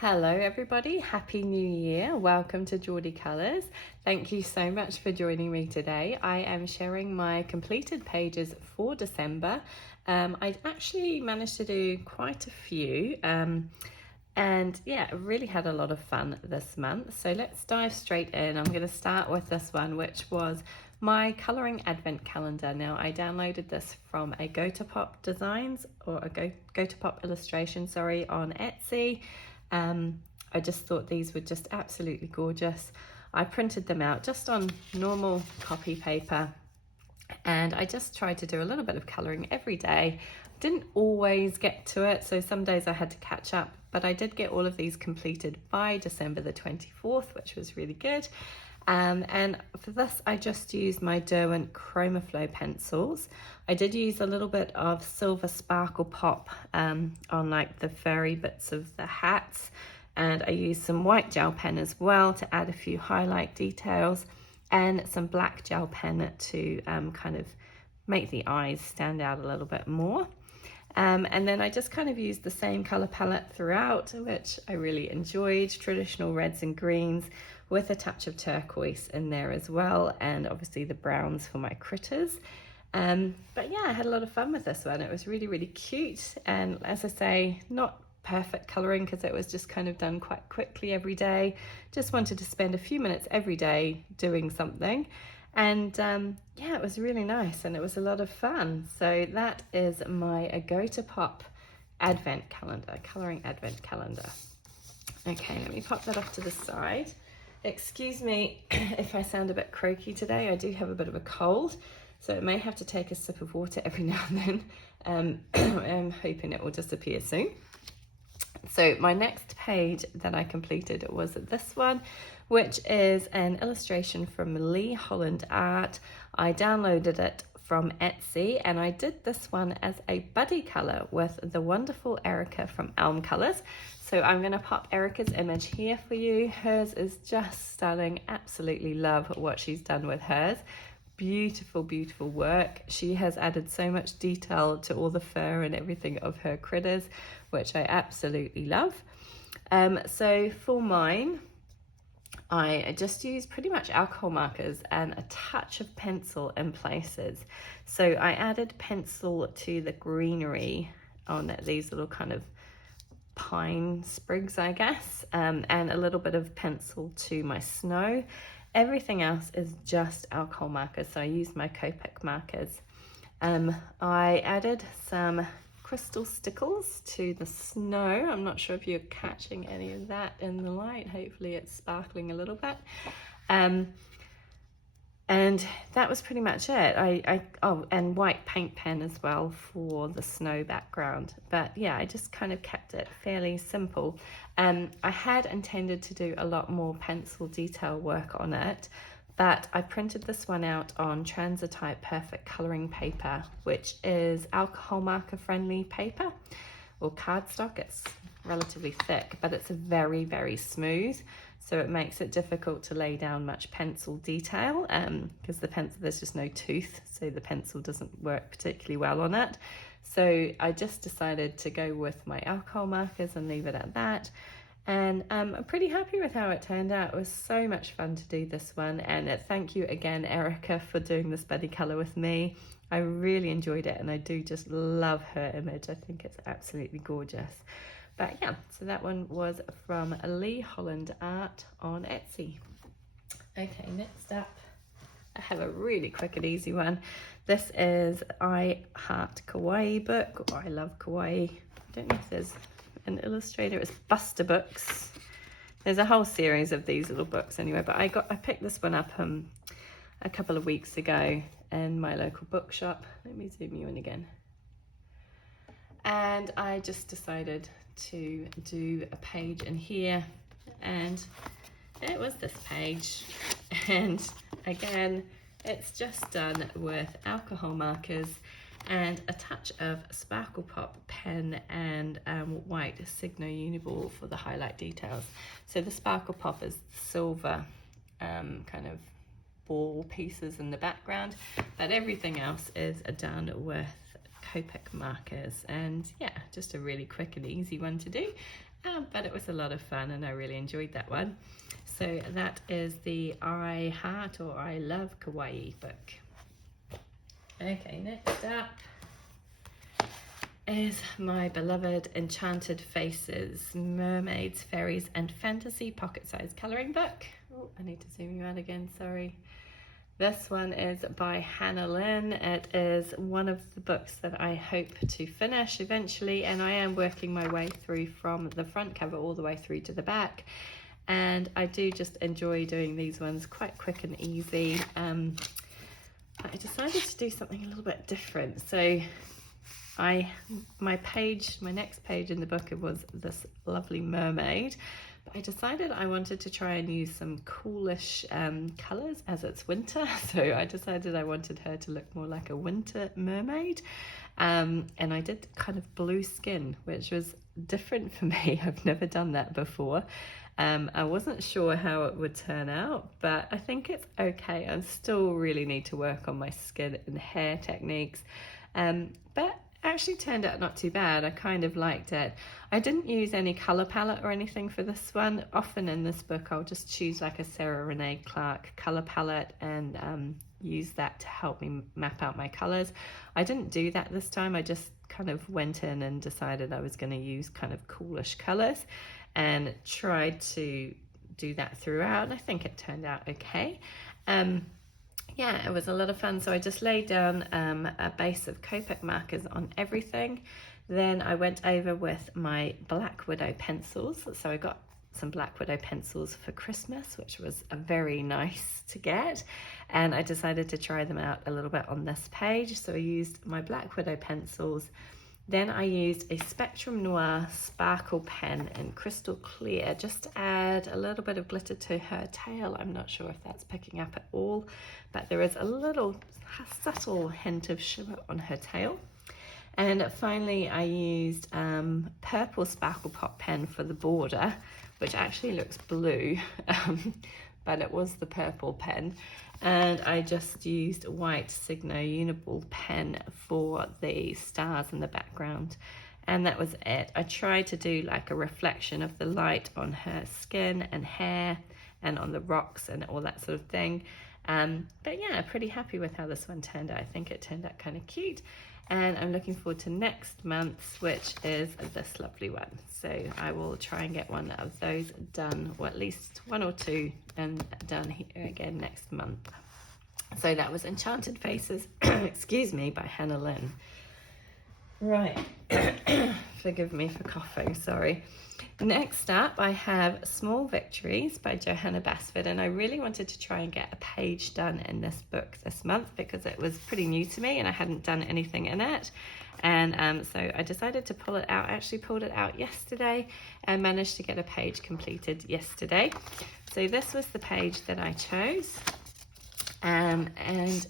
Hello everybody, Happy New Year. Welcome to Geordie Colours. Thank you so much for joining me today. I am sharing my completed pages for December. I actually managed to do quite a few and yeah, really had a lot of fun this month. So let's dive straight in. I'm going to start with this one, which was my colouring advent calendar. Now I downloaded this from a Gotopop Designs or a Gotopop illustration, on Etsy. I just thought these were just absolutely gorgeous. I printed them out just on normal copy paper and I just tried to do a little bit of colouring every day. Didn't always get to it, so some days I had to catch up, but I did get all of these completed by December the 24th, which was really good. And for this, I just used my Derwent Chromaflow pencils. I did use a little bit of silver sparkle pop on like the furry bits of the hats. And I used some white gel pen as well to add a few highlight details and some black gel pen to kind of make the eyes stand out a little bit more. And then I just kind of used the same colour palette throughout, which I really enjoyed, traditional reds and greens with a touch of turquoise in there as well, and obviously the browns for my critters. But yeah, I had a lot of fun with this one. It was really, really cute. And as I say, not perfect colouring because it was just kind of done quite quickly every day. Just wanted to spend a few minutes every day doing something. And yeah, it was really nice and it was a lot of fun. So that is my Gotopop advent calendar, colouring advent calendar. Okay, let me pop that off to the side. Excuse me if I sound a bit croaky today. I do have a bit of a cold, so I may have to take a sip of water every now and then. I'm hoping it will disappear soon. So my next page that I completed was this one, which is an illustration from Holland Art. I downloaded it from Etsy and I did this one as a buddy colour with the wonderful Erica from Elm Colours. So I'm going to pop Erica's image here for you. Hers is just stunning. Absolutely love what she's done with hers. Beautiful, beautiful work. She has added so much detail to all the fur and everything of her critters, which I absolutely love. So for mine, I just use pretty much alcohol markers and a touch of pencil in places. So I added pencil to the greenery on these little kind of pine sprigs, I guess, and a little bit of pencil to my snow. Everything else is just alcohol markers, so I used my Copic markers. I added some crystal stickles to the snow. I'm not sure if you're catching any of that in the light. Hopefully it's sparkling a little bit. And that was pretty much it. Oh, and white paint pen as well for the snow background. But yeah, I just kind of kept it fairly simple. I had intended to do a lot more pencil detail work on it, but I printed this one out on Transitite Perfect Colouring paper, which is alcohol marker friendly paper or cardstock. It's relatively thick, but it's very, very smooth. So it makes it difficult to lay down much pencil detail because there's just no tooth, so the pencil doesn't work particularly well on it. So I just decided to go with my alcohol markers and leave it at that. And I'm pretty happy with how it turned out. It was so much fun to do this one. And thank you again, Erica, for doing this buddy colour with me. I really enjoyed it and I do just love her image. I think it's absolutely gorgeous. But yeah, so that one was from Holland Art on Etsy. Okay, next up, I have a really quick and easy one. This is Heart Kawaii book, or I love Kawaii. I don't know if there's an illustrator. It's Buster Books. There's a whole series of these little books anyway, but I picked this one up a couple of weeks ago in my local bookshop. Let me zoom you in again. And I just decided to do a page in here, and it was this page. And again, it's just done with alcohol markers and a touch of sparkle pop pen and white Signo Uniball for the highlight details. So the sparkle pop is silver kind of ball pieces in the background, but everything else is done with Copic markers. And yeah, just a really quick and easy one to do. but it was a lot of fun and I really enjoyed that one. So that is the I Heart or I Love Kawaii book. Okay, next up is my beloved Enchanted Faces, Mermaids, Fairies and Fantasy pocket-sized colouring book. Oh, I need to zoom you out again, sorry. This one is by Lynn. It is one of the books that I hope to finish eventually, and I am working my way through from the front cover all the way through to the back. And I do just enjoy doing these ones, quite quick and easy. I decided to do something a little bit different. So my next page in the book, it was this lovely mermaid. But I decided I wanted to try and use some coolish colours as it's winter. So I decided I wanted her to look more like a winter mermaid. And I did kind of blue skin, which was different for me. I've never done that before. I wasn't sure how it would turn out, but I think it's okay. I still really need to work on my skin and hair techniques. But actually turned out not too bad. I kind of liked it. I didn't use any colour palette or anything for this one. Often in this book I'll just choose like a Sarah Renee Clark colour palette and use that to help me map out my colours. I didn't do that this time. I just kind of went in and decided I was going to use kind of coolish colours and tried to do that throughout, and I think it turned out okay. Yeah, it was a lot of fun. So I just laid down a base of Copic markers on everything. Then I went over with my Black Widow pencils. So I got some Black Widow pencils for Christmas, which was very nice to get. And I decided to try them out a little bit on this page. So I used my Black Widow pencils. Then I used a Spectrum Noir sparkle pen in crystal clear just to add a little bit of glitter to her tail. I'm not sure if that's picking up at all, but there is a little subtle hint of shimmer on her tail. And finally I used purple sparkle pop pen for the border, which actually looks blue, but it was the purple pen. And I just used white Signo Uniball pen for the stars in the background. And that was it. I tried to do like a reflection of the light on her skin and hair and on the rocks and all that sort of thing. But yeah, pretty happy with how this one turned out. I think it turned out kind of cute. And I'm looking forward to next month's, which is this lovely one. So I will try and get one of those done, or at least one or two, and done here again next month. So that was Enchanted Faces, excuse me, by Lynn. Right, forgive me for coughing, sorry. Next up, I have Small Victories by Johanna Bassford, and I really wanted to try and get a page done in this book this month because it was pretty new to me and I hadn't done anything in it. And so I decided to pull it out. I actually pulled it out yesterday and managed to get a page completed yesterday. So this was the page that I chose, and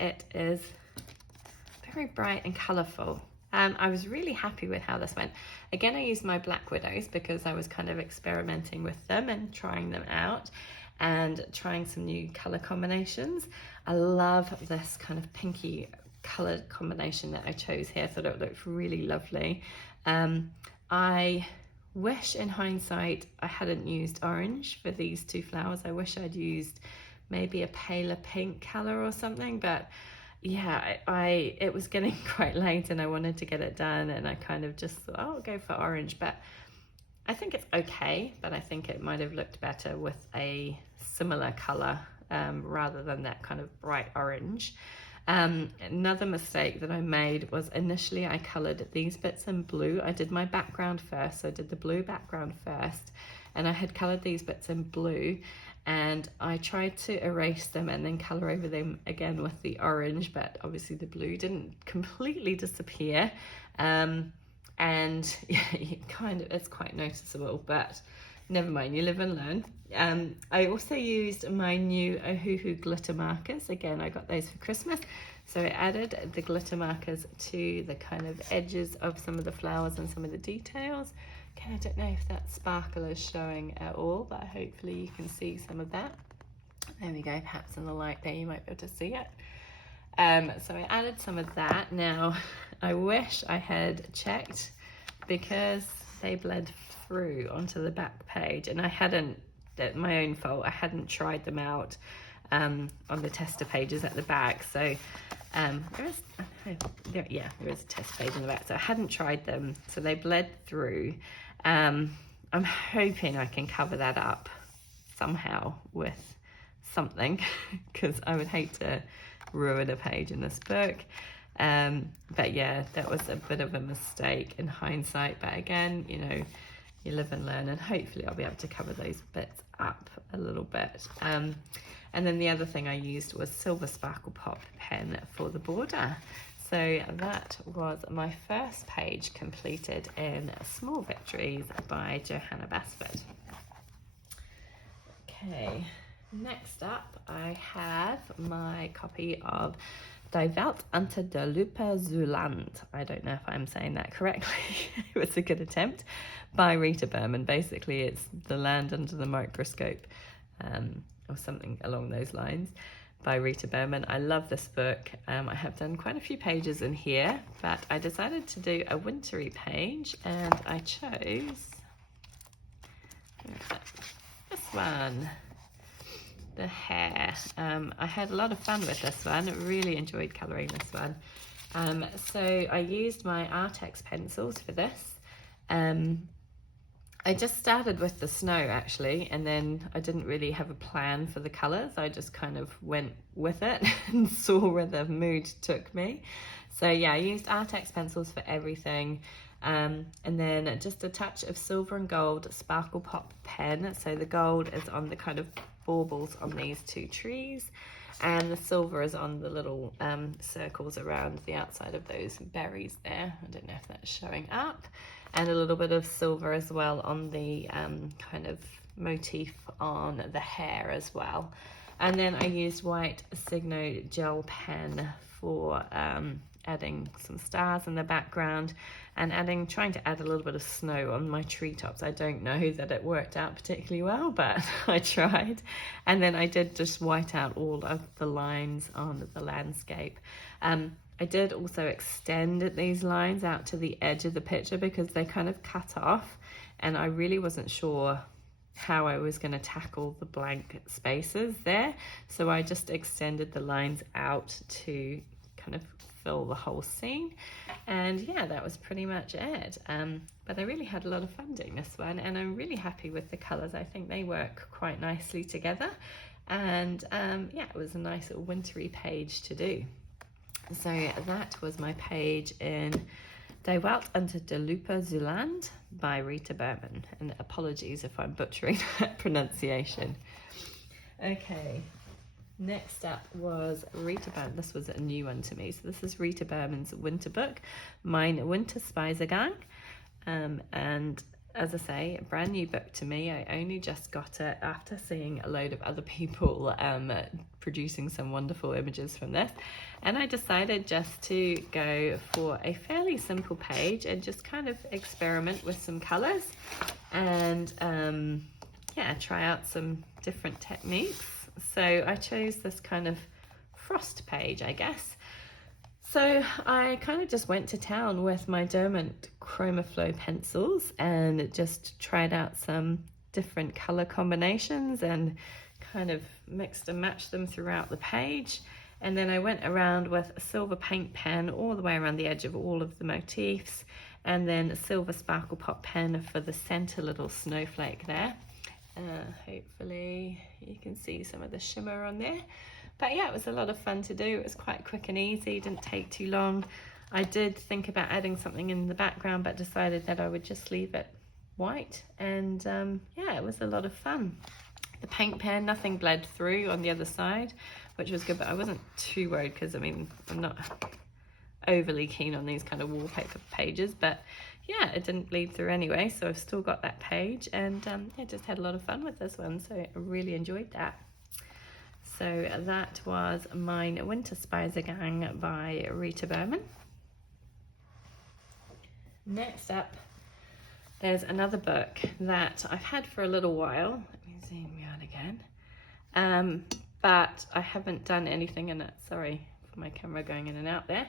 it is very bright and colourful. I was really happy with how this went. Again, I used my Black Widows because I was kind of experimenting with them and trying them out and trying some new colour combinations. I love this kind of pinky colour combination that I chose here. I thought it looked really lovely. I wish in hindsight I hadn't used orange for these two flowers. I wish I'd used maybe a paler pink colour or something, but yeah, it was getting quite late and I wanted to get it done, and I kind of just thought, oh, I'll go for orange. But I think it's okay, but I think it might have looked better with a similar colour rather than that kind of bright orange. Another mistake that I made was initially I coloured these bits in blue. I did my background first, so I did the blue background first, and I had coloured these bits in blue, and I tried to erase them and then colour over them again with the orange, but obviously the blue didn't completely disappear, and yeah, it's quite noticeable, but never mind, you live and learn. I also used my new Ohuhu glitter markers. Again, I got those for Christmas, so I added the glitter markers to the kind of edges of some of the flowers and some of the details. Okay, I don't know if that sparkle is showing at all, but hopefully you can see some of that. There we go, perhaps in the light there you might be able to see it. So I added some of that. Now, I wish I had checked because they bled through onto the back page, and I hadn't, my own fault, I hadn't tried them out on the tester pages at the back. So there is a test page in the back, so I hadn't tried them, so they bled through. I'm hoping I can cover that up somehow with something, because I would hate to ruin a page in this book. But yeah, that was a bit of a mistake in hindsight, but again, you know, you live and learn, and hopefully I'll be able to cover those bits up a little bit. And then the other thing I used was Silver Sparkle Pop pen for the border. So that was my first page completed in Small Victories by Johanna Bassford. Okay, next up I have my copy of Welt, Unter Delupa Zoland. I don't know if I'm saying that correctly. It was a good attempt, by Rita Burman. Basically, it's the land under the microscope, or something along those lines, by Rita Burman. I love this book. I have done quite a few pages in here, but I decided to do a wintry page, and I chose this one, the hair. I had a lot of fun with this one. I really enjoyed colouring this one. So I used my Artex pencils for this. I just started with the snow actually, and then I didn't really have a plan for the colours. I just kind of went with it and saw where the mood took me. So yeah, I used Artex pencils for everything. And then just a touch of silver and gold Sparkle Pop pen. So the gold is on the kind of baubles on these two trees, and the silver is on the little circles around the outside of those berries there. I don't know if that's showing up. And a little bit of silver as well on the kind of motif on the hair as well. And then I used white Signo gel pen for adding some stars in the background, and trying to add a little bit of snow on my treetops. I don't know that it worked out particularly well, but I tried. And then I did just white out all of the lines on the landscape. I did also extend these lines out to the edge of the picture because they kind of cut off, and I really wasn't sure how I was going to tackle the blank spaces there. So I just extended the lines out to kind of fill the whole scene, and yeah, that was pretty much it. But I really had a lot of fun doing this one, and I'm really happy with the colours. I think they work quite nicely together, and yeah, it was a nice little wintry page to do. So that was my page in Welt Unter Delupa Zoland by Rita Burman, and apologies if I'm butchering that pronunciation. Okay, next up was Rita Burman. This was a new one to me. So this is Rita Burman's winter book, Mein Winter Spaziergang. And as I say, a brand new book to me. I only just got it after seeing a load of other people producing some wonderful images from this. And I decided just to go for a fairly simple page and just kind of experiment with some colours, and yeah, try out some different techniques. So I chose this kind of frost page, I guess. So I kind of just went to town with my Berman Chromaflow pencils and just tried out some different colour combinations and kind of mixed and matched them throughout the page. And then I went around with a silver paint pen all the way around the edge of all of the motifs, and then a silver Sparkle Pop pen for the centre little snowflake there. Hopefully you can see some of the shimmer on there. But yeah, it was a lot of fun to do. It was quite quick and easy, didn't take too long. I did think about adding something in the background, but decided that I would just leave it white. And yeah, it was a lot of fun. The paint pen, nothing bled through on the other side, which was good, but I wasn't too worried because, I mean, I'm not overly keen on these kind of wallpaper pages, but yeah, it didn't bleed through anyway, so I've still got that page, and yeah, just had a lot of fun with this one, so I really enjoyed that. So that was Mein Winter Spaziergang by Rita Burman. Next up, there's another book that I've had for a little while. Let me zoom out again. But I haven't done anything in it. Sorry for my camera going in and out there.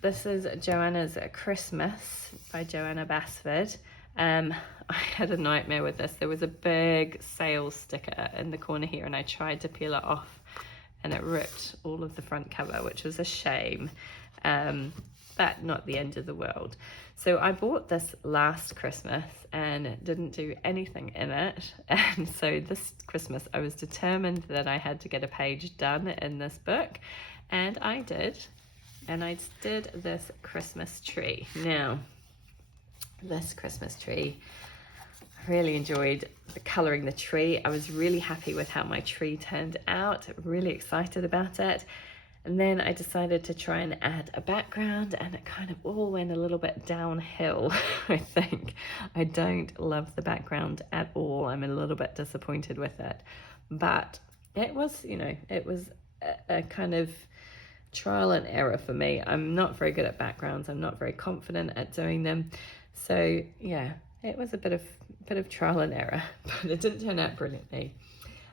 This is Joanna's Christmas by Joanna Bassford. I had a nightmare with this. There was a big sales sticker in the corner here, and I tried to peel it off and it ripped all of the front cover, which was a shame, but not the end of the world. So I bought this last Christmas and didn't do anything in it, and so this Christmas I was determined that I had to get a page done in this book, and I did. And I did this Christmas tree. Now, this Christmas tree, I really enjoyed colouring the tree. I was really happy with how my tree turned out, really excited about it. And then I decided to try and add a background, and it kind of all went a little bit downhill, I think. I don't love the background at all. I'm a little bit disappointed with it. But it was, you know, it was a kind of trial and error for me. I'm not very good at backgrounds. I'm not very confident at doing them. So yeah, it was a bit of trial and error, but it didn't turn out brilliantly.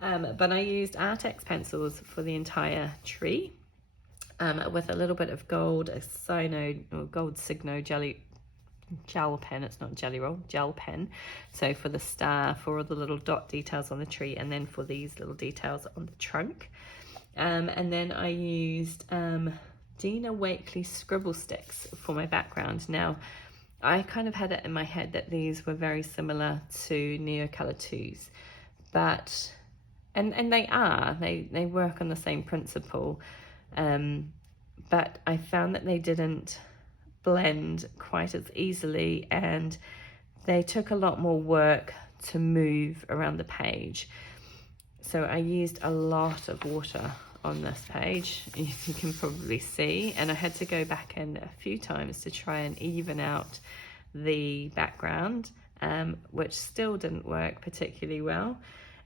But I used Artex pencils for the entire tree, with a little bit of gold, a Signo or gold Signo gel pen. It's not jelly roll, gel pen. So for the star, for all the little dot details on the tree, and then for these little details on the trunk. And then I used Dina Wakley scribble sticks for my background. Now, I kind of had it in my head that these were very similar to Neocolor 2s, but, and they work on the same principle, but I found that they didn't blend quite as easily, and they took a lot more work to move around the page. So I used a lot of water on this page, you can probably see, and I had to go back in a few times to try and even out the background, which still didn't work particularly well.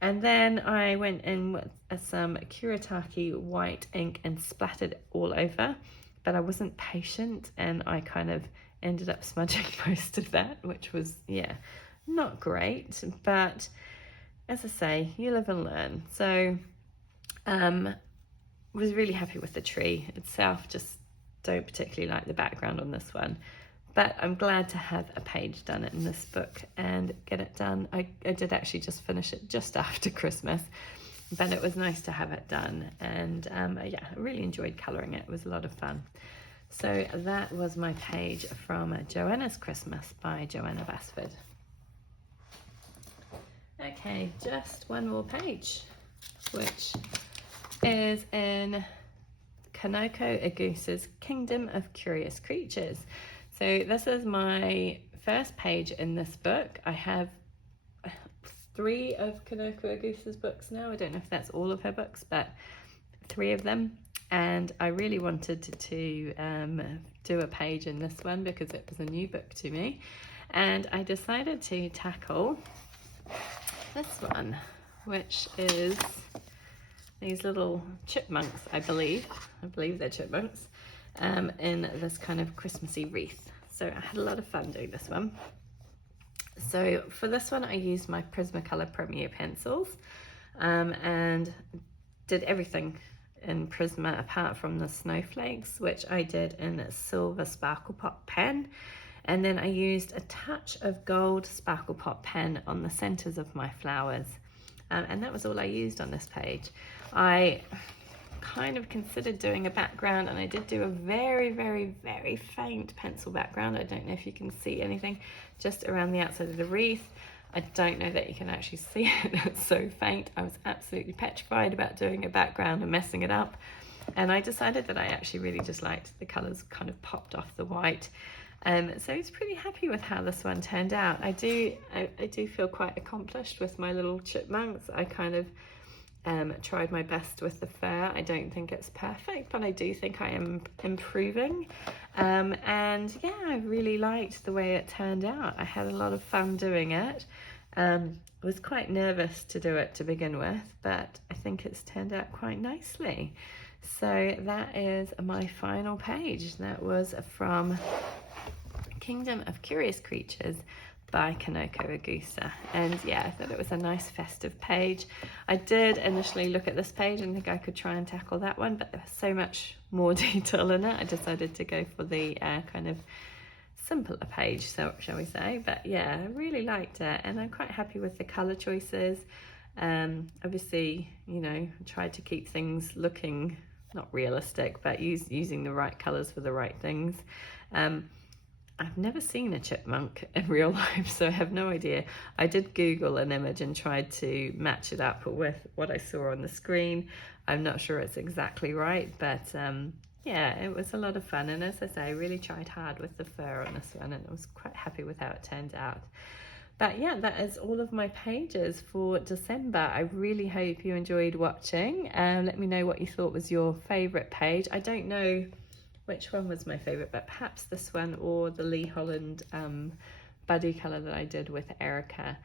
And then I went in with some Kuretake white ink and splattered it all over, but I wasn't patient, and I kind of ended up smudging most of that, which was, yeah, not great, but as I say, you live and learn. So was really happy with the tree itself, just don't particularly like the background on this one, but I'm glad to have a page done in this book and get it done. I did actually just finish it just after Christmas, but it was nice to have it done, and yeah, I really enjoyed colouring it. It was a lot of fun. So that was my page from Joanna's Christmas by Joanna Bassford. Okay, just one more page, which is in Kanoko Egusa's Kingdom of Curious Creatures. So this is my first page in this book. I have 3 of Kanoko Egusa's books now. I don't know if that's all of her books, but 3 of them. And I really wanted to do a page in this one because it was a new book to me. And I decided to tackle this one, which is these little chipmunks, I believe they're chipmunks, in this kind of Christmassy wreath. So I had a lot of fun doing this one. So for this one, I used my Prismacolor Premier pencils, and did everything in Prisma apart from the snowflakes, which I did in a silver Sparkle Pop pen. And then I used a touch of gold Sparkle Pop pen on the centers of my flowers. And that was all I used on this page. I kind of considered doing a background, and I did do a very, very, very faint pencil background. I don't know if you can see anything just around the outside of the wreath. I don't know that you can actually see it, it's so faint. I was absolutely petrified about doing a background and messing it up. And I decided that I actually really just liked the colours kind of popped off the white. So I was pretty happy with how this one turned out. I do feel quite accomplished with my little chipmunks. I kind of tried my best with the fur. I don't think it's perfect, but I do think I am improving. And yeah, I really liked the way it turned out. I had a lot of fun doing it. Was quite nervous to do it to begin with, but I think it's turned out quite nicely. So that is my final page. That was from Kingdom of Curious Creatures by Kanoko Egusa. And yeah, I thought it was a nice festive page. I did initially look at this page and think I could try and tackle that one, but there was so much more detail in it. I decided to go for the kind of simpler page, so shall we say. But yeah, I really liked it, and I'm quite happy with the color choices. Obviously, you know, tried to keep things looking not realistic, but using the right colors for the right things. I've never seen a chipmunk in real life, so I have no idea. I did Google an image and tried to match it up with what I saw on the screen. I'm not sure it's exactly right, but yeah, it was a lot of fun. And as I say, I really tried hard with the fur on this one, and I was quite happy with how it turned out. But yeah, that is all of my pages for December. I really hope you enjoyed watching. Let me know what you thought was your favourite page. I don't know which one was my favourite, but perhaps this one or the Lee Holland buddy colour that I did with Erica.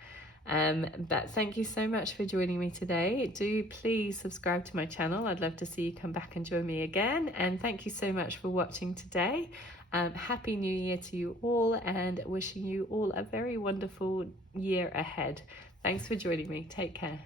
But thank you so much for joining me today. Do please subscribe to my channel. I'd love to see you come back and join me again. And thank you so much for watching today. Happy New Year to you all, and wishing you all a very wonderful year ahead. Thanks for joining me. Take care.